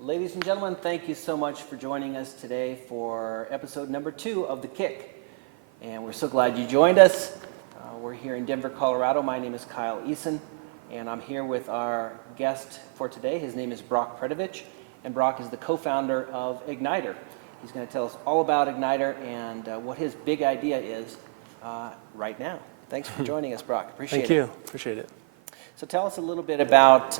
Ladies and gentlemen, thank you so much for joining us today for episode number 2 of The Kick. And we're so glad you joined us. We're here in Denver, Colorado. My name is Kyle Eason, and I'm here with our guest for today. His name is Brock Predovich, and Brock is the co-founder of Ignitrr. He's going to tell us all about Ignitrr and what his big idea is right now. Thanks for joining us, Brock. Appreciate it. Thank you. Appreciate it. So tell us a little bit about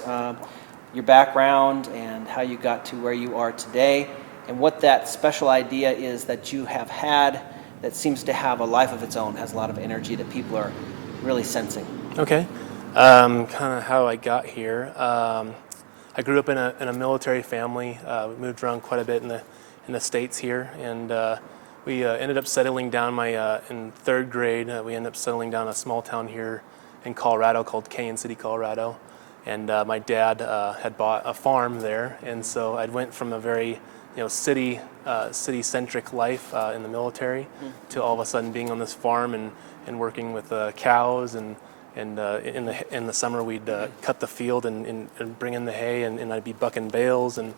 your background and how you got to where you are today, and what that special idea is that you have had that seems to have a life of its own, has a lot of energy that people are really sensing. Okay. Kind of how I got here. I grew up in a military family. We moved around quite a bit in the States here, and we ended up settling down in third grade. We ended up settling down in a small town here in Colorado called Canyon City, Colorado. And my dad had bought a farm there, and so I went from a very, city-centric life in the military to all of a sudden being on this farm and working with cows, and in the summer we'd cut the field and bring in the hay, and I'd be bucking bales and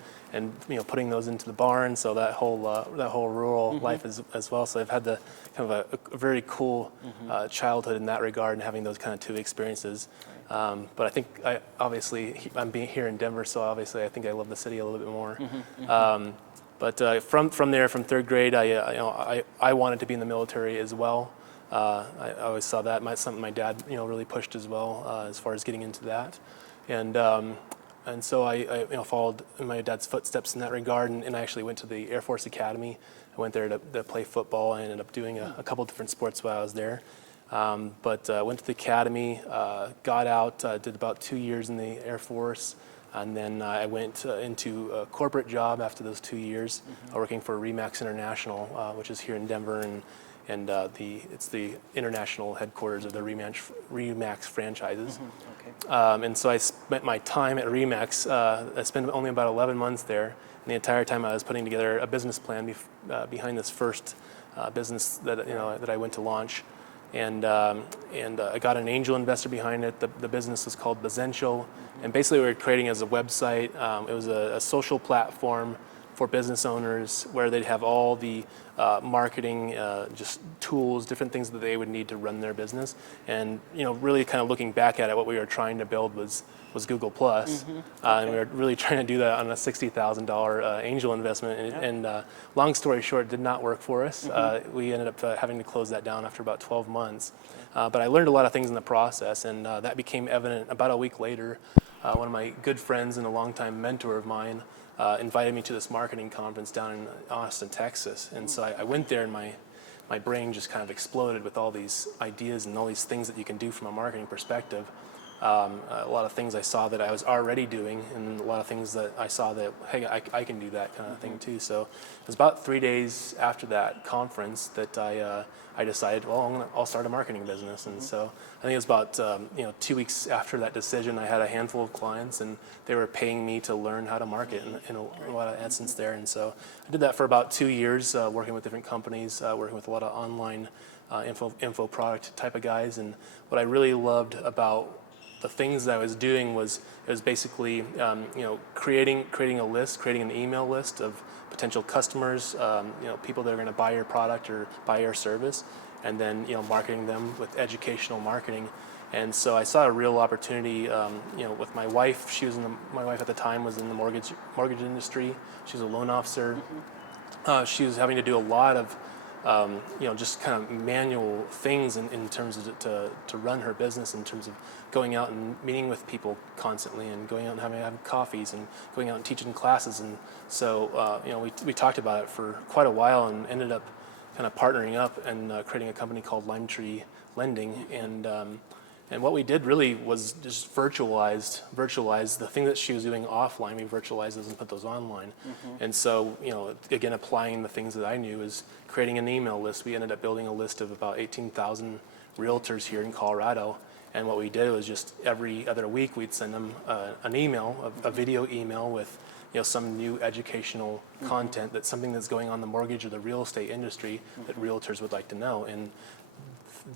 putting those into the barn. So that whole rural life as well. So I've had the kind of a very cool childhood in that regard, and having those kind of two experiences. But I think I'm being here in Denver, so obviously I think I love the city a little bit more. But from there, from third grade, I wanted to be in the military as well. I always saw that something my dad really pushed as well, as far as getting into that, and so I followed in my dad's footsteps in that regard, and I actually went to the Air Force Academy. I went there to play football. I ended up doing a couple different sports while I was there. But went to the academy, got out, did about 2 years in the Air Force, and then I went into a corporate job after those 2 years, working for Remax International, which is here in Denver, and it's the international headquarters of the Remax franchises. And so I spent my time at Remax. I spent only about 11 months there, and the entire time I was putting together a business plan behind this first business that I went to launch. And I got an angel investor behind it. The business was called Bazential, and basically we were creating as a website. It was a social platform for business owners where they'd have all the marketing just tools, different things that they would need to run their business. And really kind of looking back at it, what we were trying to build was Google Plus, and we were really trying to do that on a $60,000 angel investment. And long story short, it did not work for us. We ended up having to close that down after about 12 months. But I learned a lot of things in the process, and that became evident about a week later. One of my good friends and a longtime mentor of mine invited me to this marketing conference down in Austin, Texas. And so I went there, and my brain just kind of exploded with all these ideas and all these things that you can do from a marketing perspective. A lot of things I saw that I was already doing, and a lot of things that I saw that, hey, I can do that kind of thing too. So it was about 3 days after that conference that I decided, well, I'll start a marketing business. And so I think it was about 2 weeks after that decision, I had a handful of clients, and they were paying me to learn how to market in a lot of essence there. And so I did that for about 2 years, working with different companies, working with a lot of online info product type of guys. And what I really loved about the things that I was doing was basically creating an email list of potential customers, people that are going to buy your product or buy your service, and then marketing them with educational marketing. And so I saw a real opportunity, with my wife. My wife at the time was in the mortgage industry. She was a loan officer. She was having to do a lot of just kind of manual things in terms of to run her business, in terms of going out and meeting with people constantly, and going out and having coffees, and going out and teaching classes. And so we talked about it for quite a while, and ended up kind of partnering up and creating a company called LimeTree Lending. And what we did really was just virtualize the thing that she was doing offline. We virtualized those and put those online. And so, again, applying the things that I knew is creating an email list. We ended up building a list of about 18,000 realtors here in Colorado. And what we did was just every other week we'd send them an email, a video email with some new educational content, that's something that's going on in the mortgage or the real estate industry that realtors would like to know. And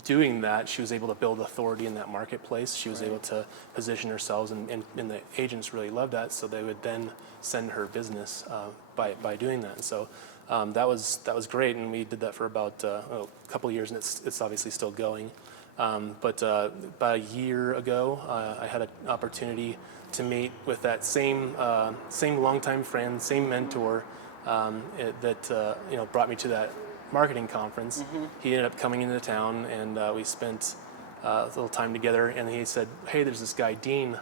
doing that, she was able to build authority in that marketplace. She was able to position herself, and the agents really loved that, so they would then send her business by doing that. And so that was great, and we did that for about a couple of years, and it's obviously still going. But about a year ago, I had an opportunity to meet with that same longtime friend, same mentor that brought me to that marketing conference. He ended up coming into town, and we spent a little time together. And he said, "Hey, there's this guy Dean.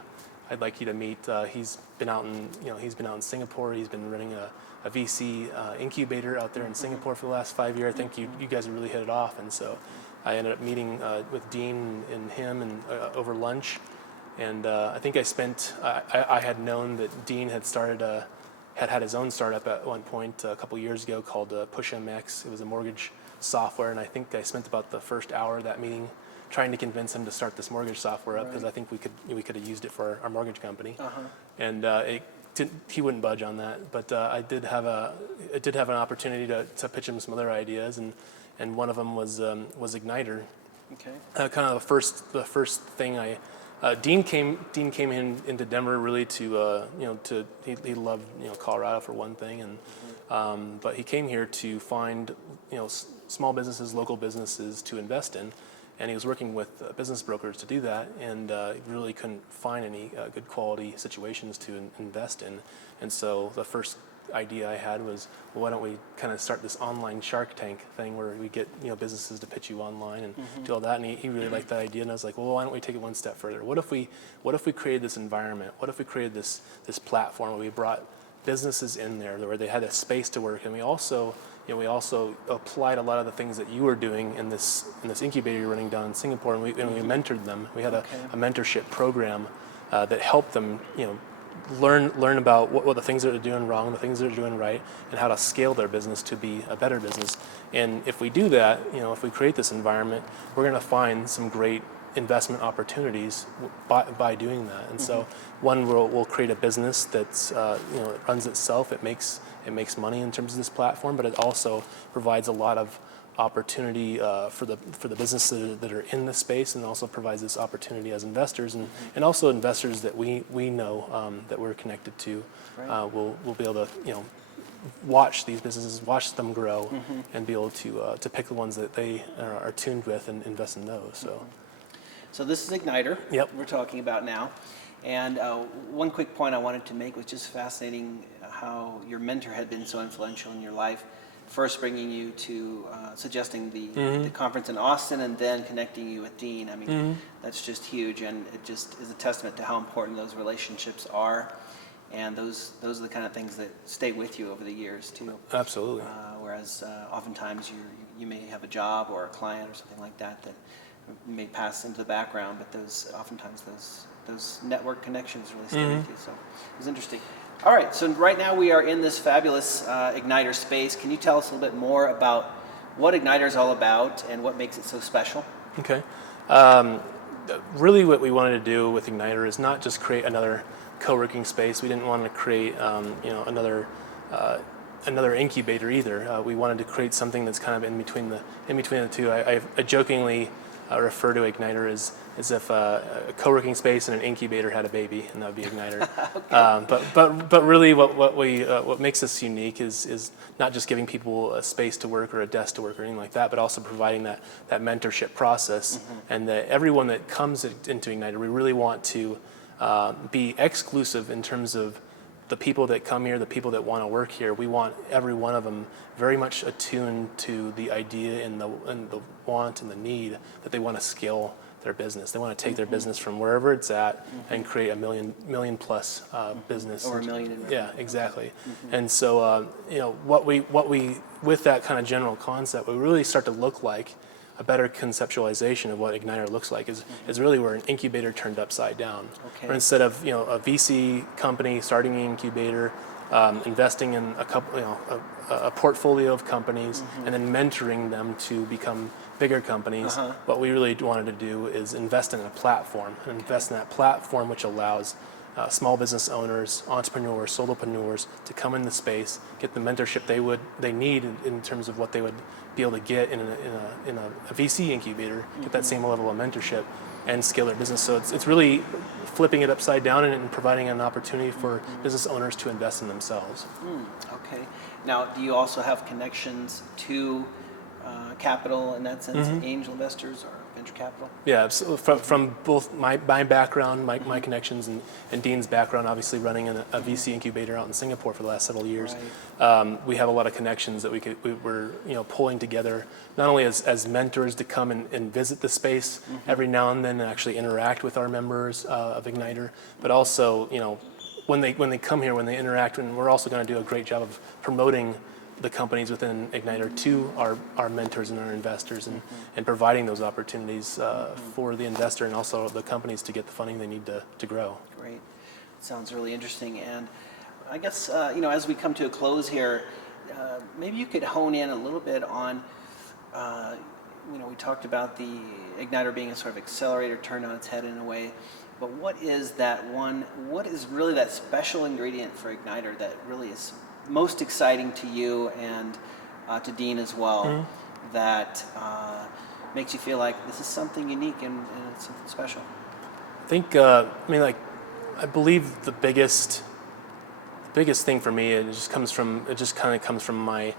I'd like you to meet. He's been out in Singapore. He's been running a VC incubator out there in Singapore for the last 5 years. I think you guys have really hit it off." And so I ended up meeting with Dean and him and over lunch. And I think I had known that Dean had had his own startup at one point a couple years ago called PushMX. It was a mortgage software, and I think I spent about the first hour of that meeting trying to convince him to start this mortgage software up, because I think we could have used it for our mortgage company. And he wouldn't budge on that. But I did have an opportunity to pitch him some other ideas, and one of them was Ignitrr. Okay. Kind of the first thing Dean came into Denver really to he loved Colorado for one thing, and but he came here to find small businesses, local businesses to invest in, and he was working with business brokers to do that, and really couldn't find any good quality situations to invest in. And so the first idea I had was, well, why don't we kind of start this online Shark Tank thing where we get businesses to pitch you online and do all that. And he really liked that idea, and I was like, well, why don't we take it one step further? What if we created this environment? What if we created this platform where we brought businesses in there where they had a space to work, and we also applied a lot of the things that you were doing in this incubator you're running down in Singapore, and we mentored them. We had a mentorship program that helped them learn about what the things that they're doing wrong, the things that they're doing right, and how to scale their business to be a better business. And if we do that, if we create this environment, we're going to find some great investment opportunities by doing that. And so one, we'll create a business that's it runs itself. It makes money in terms of this platform, but it also provides a lot of opportunity for the businesses that are in the space, and also provides this opportunity as investors, and also investors that we know that we're connected to. We'll be able to watch these businesses, watch them grow, and be able to pick the ones that they are tuned with and invest in those. So this is Ignitrr. Yep. We're talking about now. And one quick point I wanted to make was just fascinating how your mentor had been so influential in your life. First bringing you to suggesting the conference in Austin, and then connecting you with Dean. I mean, that's just huge, and it just is a testament to how important those relationships are. And those are the kind of things that stay with you over the years too. Absolutely. Whereas oftentimes you may have a job or a client or something like that may pass into the background, but those network connections really stay with you. So it was interesting. All right, so right now we are in this fabulous Ignitrr space. Can you tell us a little bit more about what Ignitrr is all about and what makes it so special? Okay. Really what we wanted to do with Ignitrr is not just create another co-working space. We didn't want to create another incubator either. We wanted to create something that's kind of in between the two. I jokingly refer to Ignitrr as if a co-working space and an incubator had a baby, and that would be Ignitrr. But really, what makes us unique is not just giving people a space to work or a desk to work or anything like that, but also providing that mentorship process, and that everyone that comes into Ignitrr, we really want to be exclusive in terms of the people that come here, the people that want to work here. We want every one of them very much attuned to the idea and the want and the need that they want to scale their business. They want to take their business from wherever it's at and create a million plus business. Or a million in revenue. Yeah, exactly. And so what we with that kind of general concept, we really start to look like a better conceptualization of what Ignitrr looks like is really we're an incubator turned upside down. Okay. Or instead of a VC company starting an incubator, investing in a portfolio of companies, and then mentoring them to become bigger companies. What we really wanted to do is invest in a platform, and invest in that platform which allows small business owners, entrepreneurs, solopreneurs to come in the space, get the mentorship they need in terms of what they would be able to get in a VC incubator, get that same level of mentorship and scale their business. So it's really flipping it upside down and providing an opportunity for business owners to invest in themselves. Okay. Now, do you also have connections to capital in that sense, angel investors or venture capital? Yeah, so from both my background, my connections, and Dean's background, obviously running a VC incubator out in Singapore for the last several years, we have a lot of connections that we're pulling together, not only as mentors to come and visit the space every now and then and actually interact with our members of Ignitrr, but also when they come here, when they interact, and we're also going to do a great job of promoting the companies within Ignitrr to our mentors and our investors, and providing those opportunities for the investor and also the companies to get the funding they need to grow. Great. Sounds really interesting. And I guess, as we come to a close here, maybe you could hone in a little bit on, we talked about the Ignitrr being a sort of accelerator turned on its head in a way, but what is really that special ingredient for Ignitrr that really is most exciting to you and to Dean as well, that makes you feel like this is something unique and it's something special? I think, I believe the biggest thing for me, it just kind of comes from my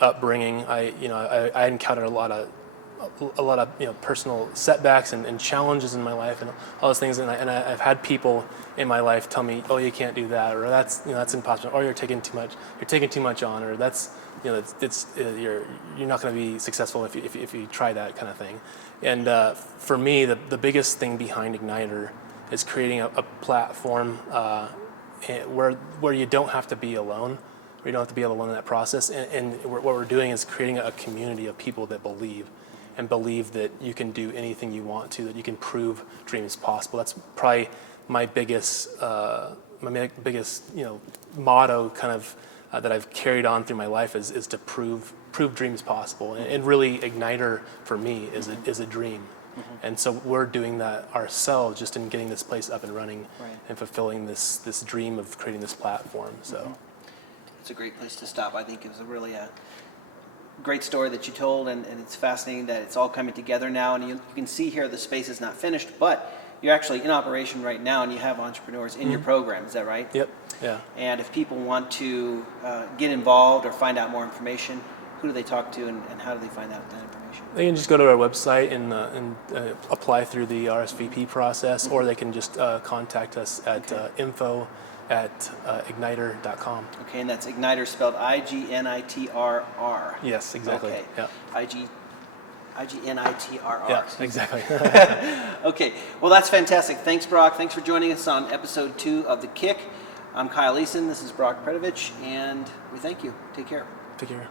upbringing. I encountered a lot of personal setbacks and challenges in my life and all those things, and I've had people in my life tell me, "Oh, you can't do that," or "That's impossible," or "You're taking too much on," or "That's you're not going to be successful if you try that," kind of thing. And for me, the biggest thing behind Ignitrr is creating a platform where you don't have to be alone. You don't have to be alone in that process. And what we're doing is creating a community of people that believe that you can do anything you want to, that you can prove dreams possible. That's probably my biggest motto, kind of that I've carried on through my life is to prove dreams possible. And really, Ignitrr for me is a dream. And so we're doing that ourselves, just in getting this place up and running, and fulfilling this dream of creating this platform. So it's a great place to stop. I think it was a great story that you told, and it's fascinating that it's all coming together now. And you can see here the space is not finished, but you're actually in operation right now, and you have entrepreneurs in your program. Is that right? Yep. Yeah. And if people want to get involved or find out more information, who do they talk to, and how do they find out that information? They can just go to our website and apply through the RSVP process, or they can just contact us at info@ignitrr.com. Okay, and that's Ignitrr spelled IGNITRR. Yes, exactly. Okay. Yeah. IGNITRR. Yeah, exactly. Okay, well, that's fantastic. Thanks, Brock. Thanks for joining us on episode 2 of The Kick. I'm Kyle Eason. This is Brock Predovich, and we thank you. Take care. Take care.